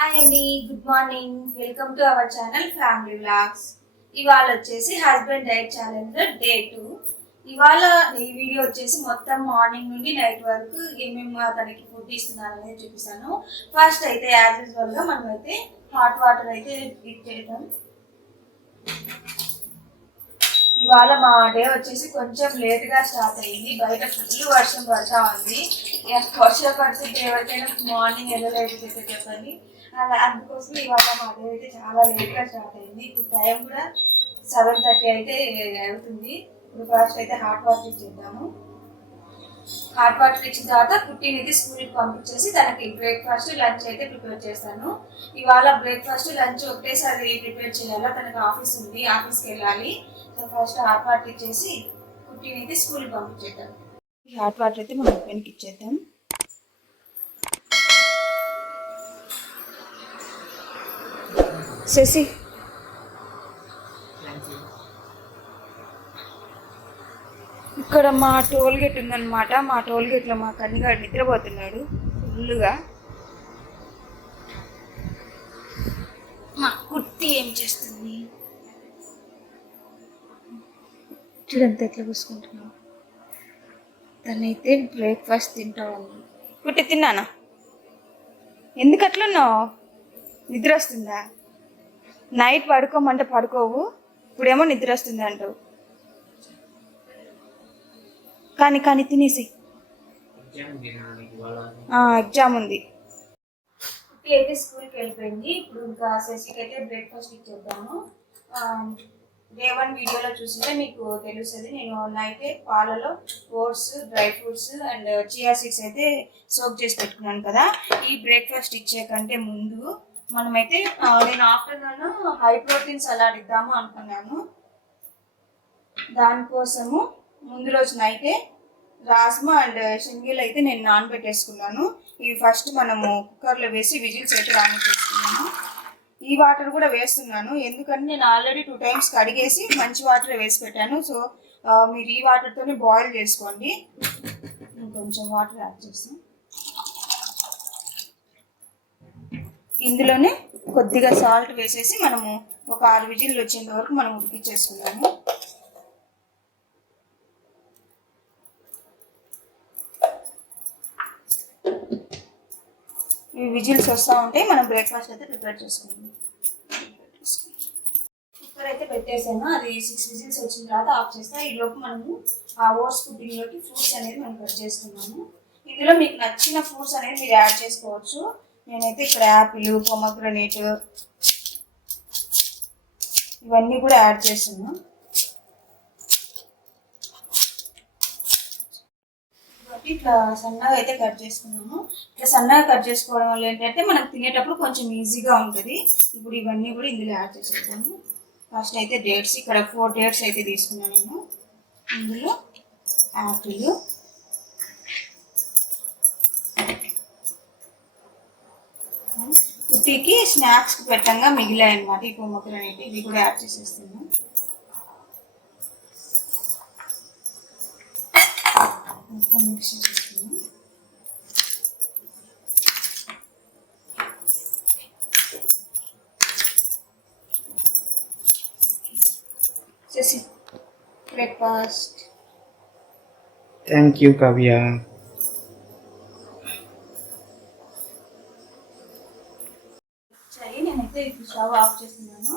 Hi అండి, good morning. Welcome to our channel family vlogs. ఇవాళ వచ్చేసి హస్బెండ్ డైట్ ఛాలెంజ్ డే 2. ఇవాళ ఈ వీడియో వచ్చేసి మొత్తం మార్నింగ్ నుండి నైట్ వరకు ఏమేమి తనకి ఫుడ్ ఇస్తున్నాను అనేది చూపిస్తాను. ఫస్ట్ అయితే యాజ్ యూజువల్ గా మనం అయితే హాట్ వాటర్ అయితే చేద్దాం. ఇవాళ మా డే వచ్చేసి కొంచెం లేట్ గా స్టార్ట్ అయ్యింది. బయట ఫుల్ వర్షం పడతా ఉంది. వర్షం పడుతుంటే ఎవరికైనా మార్నింగ్ ఎలా లేట్ అయితే చెప్పండి. అందుకోసం ఇవాళ మా డే అయితే చాలా లేట్ గా స్టార్ట్ అయింది. ఇప్పుడు టైం కూడా 7:30 అయితే అవుతుంది. ఇప్పుడు ఫస్ట్ అయితే హాట్ వాటర్ ఇచ్చేద్దాము. హాట్ వాటర్ ఇచ్చిన తర్వాత కుట్టిని అయితే స్కూల్కి పంపించేసి తనకి బ్రేక్ఫాస్ట్ లంచ్ అయితే ప్రిపేర్ చేస్తాను. ఇవాళ బ్రేక్ఫాస్ట్ లంచ్ ఒకటేసారి ప్రిపేర్ చేయాలా, తనకి ఆఫీస్ ఉంది, ఆఫీస్కి వెళ్ళాలి. సో ఫస్ట్ హాట్ వాటర్ ఇచ్చేసి కుట్టిని అయితే స్కూల్కి పంపించేద్దాం. ఈ హాట్ వాటర్ అయితే మన హస్బెండ్కి ఇచ్చేద్దాం. శశి ఇక్కడ మా టోల్ గేట్ ఉందన్నమాట. మా టోల్ గేట్లో మా కన్నిగాడు నిద్రపోతున్నాడు ఫుల్గా. మా కుర్తి ఏం చేస్తుంది చూడంత ఎట్లా కూసుకుంటున్నావు. తనైతే బ్రేక్ఫాస్ట్ తింటా ఉంది. కుట్టి తిన్నానా? ఎందుకు అట్లున్నావు? నిద్ర వస్తుందా? నైట్ పడుకోమంటే పడుకోవు, ఇప్పుడేమో నిద్ర వస్తుంది అంటావు. కానీ తినేసి ఎగ్జామ్ ఉంది. కుట్టి అయితే స్కూల్కి వెళ్ళిపోయింది. ఇప్పుడు ఇంకా శశికి అయితే బ్రేక్ఫాస్ట్ ఇచ్చేద్దాము. డే 1 వీడియోలో చూసింటే మీకు తెలుస్తుంది. నేను నైటే పాలలో oats, dry fruits and chia seeds అయితే సోక్ చేసి పెట్టుకున్నాను కదా. ఈ బ్రేక్ఫాస్ట్ ఇచ్చే కంటే ముందు మనమైతే నేను ఆఫ్టర్నూన్ హై ప్రోటీన్ సలాడ్ ఇద్దాము అనుకున్నాను. దానికోసము ముందు రోజు నైటే రాజ్మా అండ్ శనగలు అయితే నేను నానబెట్టేసుకున్నాను. ఇవి ఫస్ట్ మనము కుక్కర్లో వేసి విజిల్స్ అయితే రానిచ్చేసుకున్నాను. ఈ వాటర్ కూడా వేస్తున్నాను ఎందుకంటే నేను ఆల్రెడీ 2 times కడిగేసి మంచి వాటర్ వేసి పెట్టాను. సో మీరు ఈ వాటర్తోనే బాయిల్ చేసుకోండి. కొంచెం వాటర్ యాడ్ చేస్తాను. ఇందులోనే కొద్దిగా సాల్ట్ వేసేసి మనము ఒక 6 విజిల్లు వచ్చేంత వరకు మనం ఉడికించేసుకున్నాము. ఈ విజిల్స్ వస్తూ ఉంటే మనం బ్రేక్ఫాస్ట్ అయితే ప్రిపేర్ చేసుకుందాం. కుక్కర్ అయితే పెట్టేసాను. అది 6 విజిల్స్ వచ్చిన తర్వాత ఆఫ్ చేస్తా. ఈలోపు మనము ఆ ఓట్స్ పుడ్డింగ్లోకి ఫ్రూట్స్ అనేది మనం కట్ చేసుకున్నాము. ఇందులో మీకు నచ్చిన ఫ్రూట్స్ అనేది మీరు యాడ్ చేసుకోవచ్చు. నేనైతే ఇక్కడ యాపిల్, పొమగ్రనేట్ ఇవన్నీ కూడా యాడ్ చేస్తున్నాను. ఇట్లా సన్నగా అయితే కట్ చేసుకున్నాము. ఇట్లా సన్నగా కట్ చేసుకోవడం వల్ల ఏంటంటే మనకు తినేటప్పుడు కొంచెం ఈజీగా ఉంటుంది. ఇప్పుడు ఇవన్నీ కూడా ఇందులో యాడ్ చేసేద్దాము. ఫస్ట్ అయితే డేట్స్, ఇక్కడ 4 డేట్స్ అయితే తీసుకున్నాను నేను. ఇందులో యాపిల్, కుట్టికి స్నాక్స్కి పెట్టంగా మిగిలాయి అనమాట. ఈ పొమగ్రనేట్ ఇవి కూడా యాడ్ చేసేస్తున్నాను. మొత్తం మిక్స్ చేసేస్తున్నాను. చేసి బ్రేక్ఫాస్ట్. Thank you Kavya. నేనైతే ఇప్పుడు స్టవ్ ఆఫ్ చేస్తున్నాను.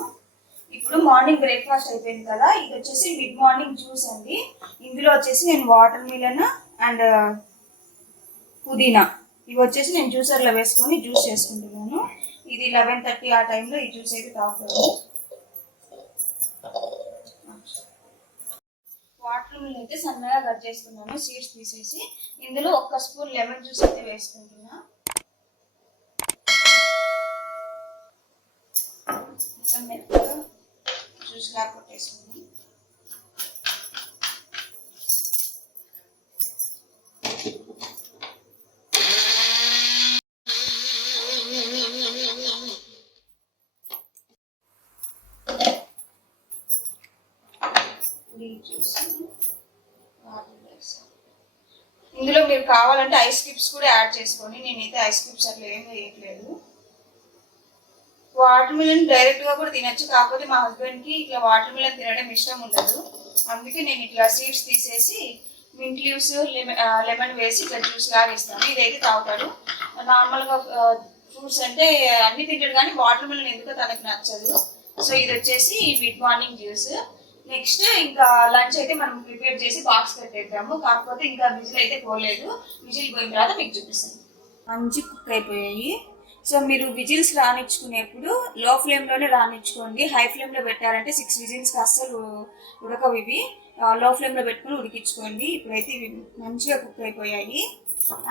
ఇప్పుడు మార్నింగ్ బ్రేక్ఫాస్ట్ అయిపోయింది కదా. ఇది వచ్చేసి మిడ్ మార్నింగ్ జ్యూస్ అండి. ఇందులో వచ్చేసి నేను వాటర్ మిలన్ అండ్ పుదీనా ఇవి వచ్చేసి నేను జ్యూసర్లో వేసుకొని జ్యూస్ చేసుకుంటున్నాను. ఇది 11:30 ఆ టైంలో ఈ జ్యూస్ అయితే తాగుతాను. వాటర్ మిలన్ అయితే సన్నగా కట్ చేసుకున్నాను, సీడ్స్ తీసేసి. ఇందులో 1 స్పూన్ లెమన్ జ్యూస్ అయితే వేసుకుంటున్నా. జ్యూస్ లా కొట్టేసుకుని ఇందులో మీరు కావాలంటే ఐస్ క్యూబ్స్ కూడా యాడ్ చేసుకోండి. నేనైతే ఐస్ క్యూబ్స్ అట్లా ఏం వేయట్లేదు. వాటర్ మిలన్ డైరెక్ట్ గా కూడా తినచ్చు, కాకపోతే మా హస్బెండ్ కి ఇట్లా వాటర్ మిలన్ తినడం ఇష్టం ఉండదు. అందుకే నేను ఇట్లా సీడ్స్ తీసేసి మింట్ లీవ్స్ లెమన్ వేసి ఇట్లా జ్యూస్ లాగా ఇస్తాను. ఇదైతే తాగుతాడు. నార్మల్ గా ఫ్రూట్స్ అంటే అన్ని తింటాడు, కానీ వాటర్ మిలన్ ఎందుకో తనకు నచ్చదు. సో ఇది వచ్చేసి మిడ్ మార్నింగ్ జ్యూస్. నెక్స్ట్ ఇంకా లంచ్ అయితే మనం ప్రిపేర్ చేసి బాక్స్ పెట్టేద్దాము. కాకపోతే ఇంకా విజిల్ అయితే పోలేదు. విజిల్ పోయిన తర్వాత మీకు చూపిస్తాను. మంచి కుక్ అయిపోయాయి. సో మీరు విజిల్స్ రానిచ్చుకునేప్పుడు లో ఫ్లేమ్లోనే రానిచ్చుకోండి. హై ఫ్లేమ్లో పెట్టారంటే 6 విజిల్స్కి అస్సలు ఉడకవు ఇవి. లో ఫ్లేమ్లో పెట్టుకుని ఉడికించుకోండి. ఇప్పుడైతే ఇవి మంచిగా కుక్ అయిపోయాయి.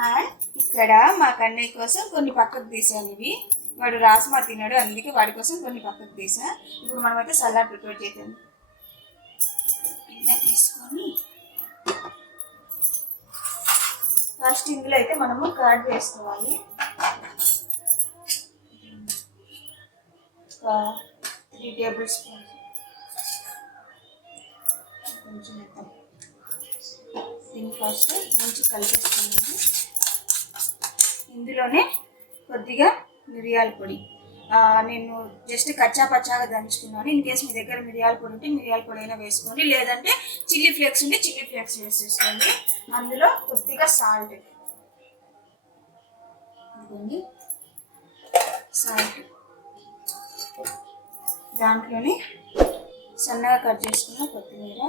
అండ్ ఇక్కడ మా కన్నయ్య కోసం కొన్ని పక్కకు తీసాను. ఇవి వాడు రాజ్మా తిన్నాడు, అందుకే వాడి కోసం కొన్ని పక్కకు తీసా. ఇప్పుడు మనమైతే సలాడ్ ప్రిపేర్ చేద్దాం. ఇలా తీసుకొని ఫస్ట్ ఇందులో అయితే మనము కర్డ్ వేసుకోవాలి. 3 టేబుల్ స్పూన్స్ కొంచెం దీన్ని ఫస్ట్ మంచి కలిపేసుకున్నాను. ఇందులోనే కొద్దిగా మిరియాల పొడి నేను జస్ట్ కచ్చా పచ్చాగా దంచుకున్నాను. ఇన్ కేస్ మీ దగ్గర మిరియాల పొడి ఉంటే మిరియాల పొడి అయినా వేసుకోండి, లేదంటే చిల్లీ ఫ్లేక్స్ ఉంటే చిల్లీ ఫ్లేక్స్ వేసేసుకోండి. అందులో కొద్దిగా సాల్ట్, దాంట్లోనే సన్నగా కట్ చేసుకున్న కొత్తిమీర,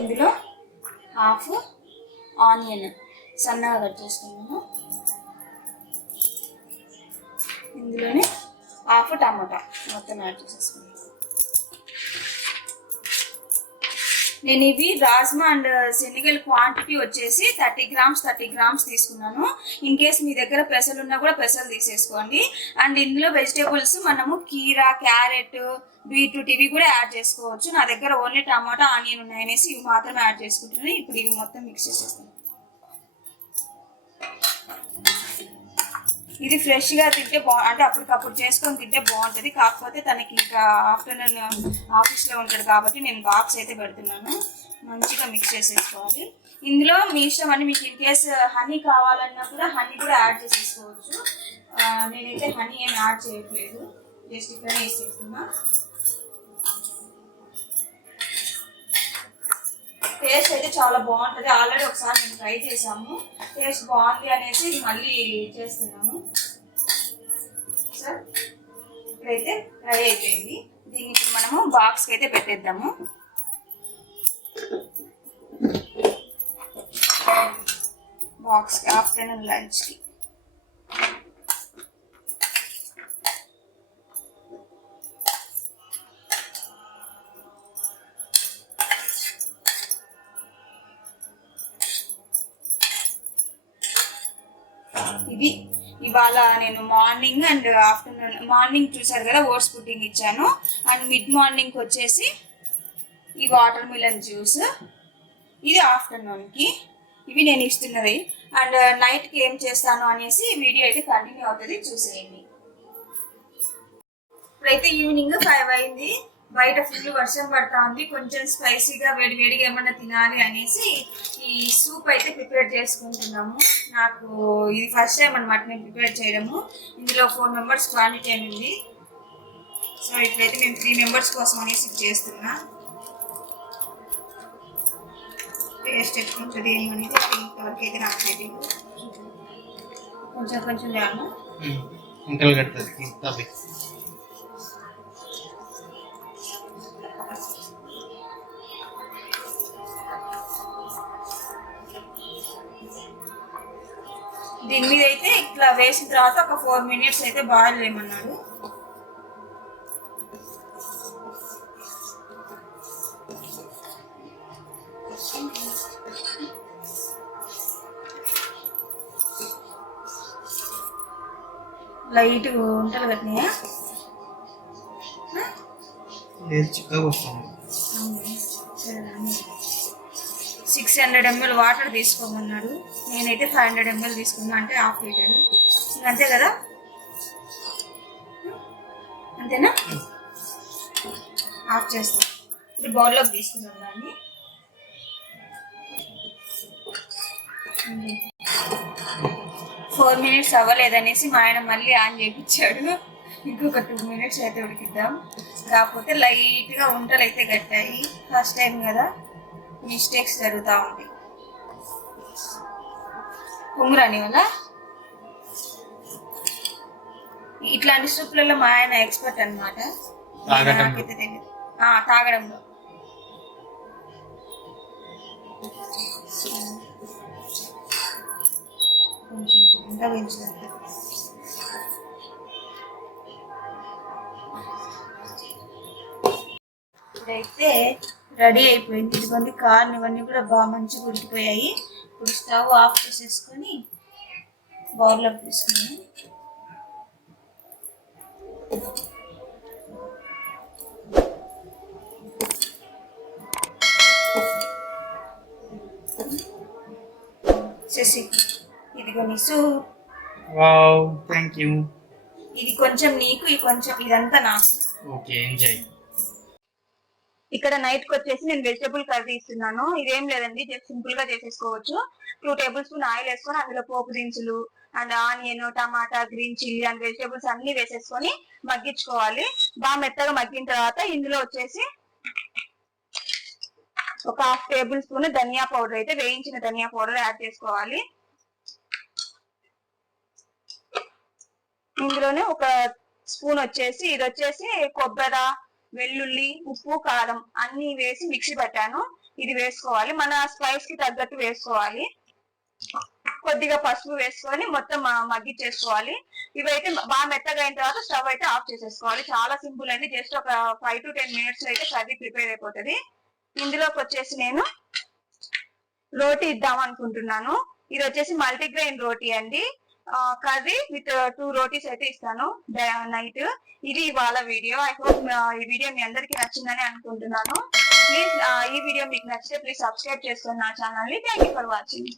ఇందులో హాఫ్ ఆనియన్ సన్నగా కట్ చేసుకున్నాను, ఇందులోనే హాఫ్ టమాటా మొత్తం యాడ్ చేసేసుకున్నాను. నేను ఇవి రాజ్మా అండ్ శనగల క్వాంటిటీ వచ్చేసి 30 గ్రామ్స్ తీసుకున్నాను. ఇన్ కేస్ మీ దగ్గర పెసలు ఉన్నా కూడా పెసలు తీసేసుకోండి. అండ్ ఇందులో వెజిటేబుల్స్ మనము కీరా, క్యారెట్, బీట్రూట్ ఇవి కూడా యాడ్ చేసుకోవచ్చు. నా దగ్గర ఓన్లీ టమాటా, ఆనియన్ ఉన్నాయనేసి ఇవి మాత్రమే యాడ్ చేసుకుంటున్నాను. ఇప్పుడు ఇవి మొత్తం మిక్స్ చేసేస్తాను. ఇది ఫ్రెష్గా తింటే అంటే అప్పటికప్పుడు చేసుకొని తింటే బాగుంటుంది. కాకపోతే తనకి ఇంకా ఆఫ్టర్నూన్ ఆఫీస్లో ఉంటాడు కాబట్టి నేను బాక్స్ అయితే పెడుతున్నాను. మంచిగా మిక్స్ చేసేసుకోవాలి. ఇందులో మీ ఇష్టం అండి, మీకు ఇన్ కేస్ హనీ కావాలన్నా కూడా హనీ కూడా యాడ్ చేసేసుకోవచ్చు. నేనైతే హనీ ఏం యాడ్ చేయట్లేదు, జస్ట్ ఇక్కడనే వేసేస్తున్నా. టేస్ట్ అయితే చాలా బాగుంటుంది. ఆల్రెడీ ఒకసారి మేము ట్రై చేసాము, టేస్ట్ బాగుంది అనేసి మళ్ళీ చేస్తున్నాము. సార్ ఇప్పుడైతే రెడీ అయిపోయింది. దీన్ని ఇప్పుడు మనము బాక్స్కి అయితే పెట్టేద్దాము. బాక్స్కి ఆఫ్టర్నూన్ లంచ్కి. ఇది ఇవాళ నేను మార్నింగ్ అండ్ ఆఫ్టర్నూన్, మార్నింగ్ చూసారు కదా ఓట్స్ పుడ్డింగ్ ఇచ్చాను, అండ్ మిడ్ మార్నింగ్కి వచ్చేసి ఈ వాటర్ మిలన్ జ్యూస్, ఇది ఆఫ్టర్నూన్కి. ఇవి నేను ఇస్తున్నది. అండ్ నైట్కి ఏం చేస్తాను అనేసి వీడియో అయితే కంటిన్యూ అవుతుంది, చూసేయండి. ఇప్పుడైతే ఈవినింగ్ 5 అయింది. బయట ఫుల్ వర్షం పడతా ఉంది. కొంచెం స్పైసీగా వేడివేడిగా ఏమన్నా తినాలి అనేసి ఈ సూప్ అయితే ప్రిపేర్ చేసుకుంటున్నాము. నాకు ఇది ఫస్ట్ టైం అనమాట నేను ప్రిపేర్ చేయడము. ఇందులో 4 మెంబర్స్ క్వాంటిటీ ఉంది. సో ఇట్లయితే మేము 3 మెంబర్స్ కోసం అనేసి చేస్తున్నా. టేస్ట్ ఎట్లుంటుంది ఏమనేది ఇంతవరకు అయితే నాకు తెలియదు. కొంచెం జాను దీని మీద అయితే ఇట్లా వేసిన తర్వాత ఒక 4 మినిట్స్ అయితే బాయిల్ చేయమన్నాడు. లైట్ ఉంటుంది కదా, 600 ml వాటర్ తీసుకోమన్నాడు. నేనైతే 500 ml తీసుకున్నా, అంటే ½ లీటర్. అంతే కదా, అంతేనా? ఆఫ్ చేస్తాం. ఇప్పుడు బౌల్లోకి తీసుకున్నాం దాన్ని. 4 minutes అవ్వలేదనేసి మా ఆయన మళ్ళీ ఆన్ చేయించాడు. ఇంకొక 2 minutes అయితే ఉడికిద్దాం. కాకపోతే లైట్గా వంటలు అయితే గట్టాయి. ఫస్ట్ టైం కదా, మిస్టేక్స్ జరుగుతూ ఉంది. పొంగురాని వల్ల ఇట్లాంటి సూప్లలో మా ఆయన ఎక్స్పర్ట్ అనమాట. నాకైతే తెలియదు తాగడంలో. ఇంకా పెంచుతారు. ఇప్పుడైతే రెడీ అయిపోయింది. ఇదిగోండి కార్న్ ఇవన్నీ కూడా బాగా మంచిగా ఉడికిపోయాయి. ఇప్పుడు స్టవ్ ఆఫ్ చేసేసుకొని బౌల్లోకి తీసుకుని శశి ఇదిగో నీ సూప్. Wow, thank you. ఇది కొంచెం నీకు, ఇది కొంచెం, ఇదంతా నాకు. Okay, enjoy. ఇక్కడ నైట్ కి వచ్చేసి నేను వెజిటబుల్ కర్రీ ఇస్తున్నాను. ఇదేం లేదండి, జస్ట్ సింపుల్ గా చేసేసుకోవచ్చు. 2 tablespoon ఆయిల్ వేసుకొని అందులో పోపు దినుసులు and onion, tomato, green chilli and vegetables అన్ని వేసేసుకొని మగ్గించుకోవాలి. బాగా మెత్తగా మగ్గిన తర్వాత ఇందులో వచ్చేసి ఒక 1/2 tablespoon ధనియా పౌడర్, అయితే వేయించిన ధనియా పౌడర్ యాడ్ చేసుకోవాలి. ఇందులోనే ఒక స్పూన్ వచ్చేసి ఇది వచ్చేసి కొబ్బరి, వెల్లుల్లి, ఉప్పు, కారం అన్ని వేసి మిక్సీ పెట్టాను. ఇది వేసుకోవాలి, మన స్పైస్ కి తగ్గట్టు వేసుకోవాలి. కొద్దిగా పసుపు వేసుకొని మొత్తం మగ్గిచ్చేసుకోవాలి. ఇవైతే బాగా మెత్తగా అయిన తర్వాత స్టవ్ అయితే ఆఫ్ చేసేసుకోవాలి. చాలా సింపుల్ అండి, జస్ట్ ఒక 5 to 10 minutes అయితే కర్రీ ప్రిపేర్ అయిపోతుంది. ఇందులోకి వచ్చేసి నేను రోటీ ఇద్దాం అనుకుంటున్నాను. ఇది వచ్చేసి మల్టీగ్రెయిన్ రోటీ అండి. కర్రీ విత్ 2 rotis అయితే ఇస్తాను నైట్. ఇది ఇవాళ వీడియో. ఐ హోప్ ఈ వీడియో మీ అందరికి నచ్చిందని అనుకుంటున్నాను. ప్లీజ్ ఈ వీడియో మీకు నచ్చితే ప్లీజ్ సబ్స్క్రైబ్ చేసుకోండి నా ఛానల్ ని. Thank you for watching.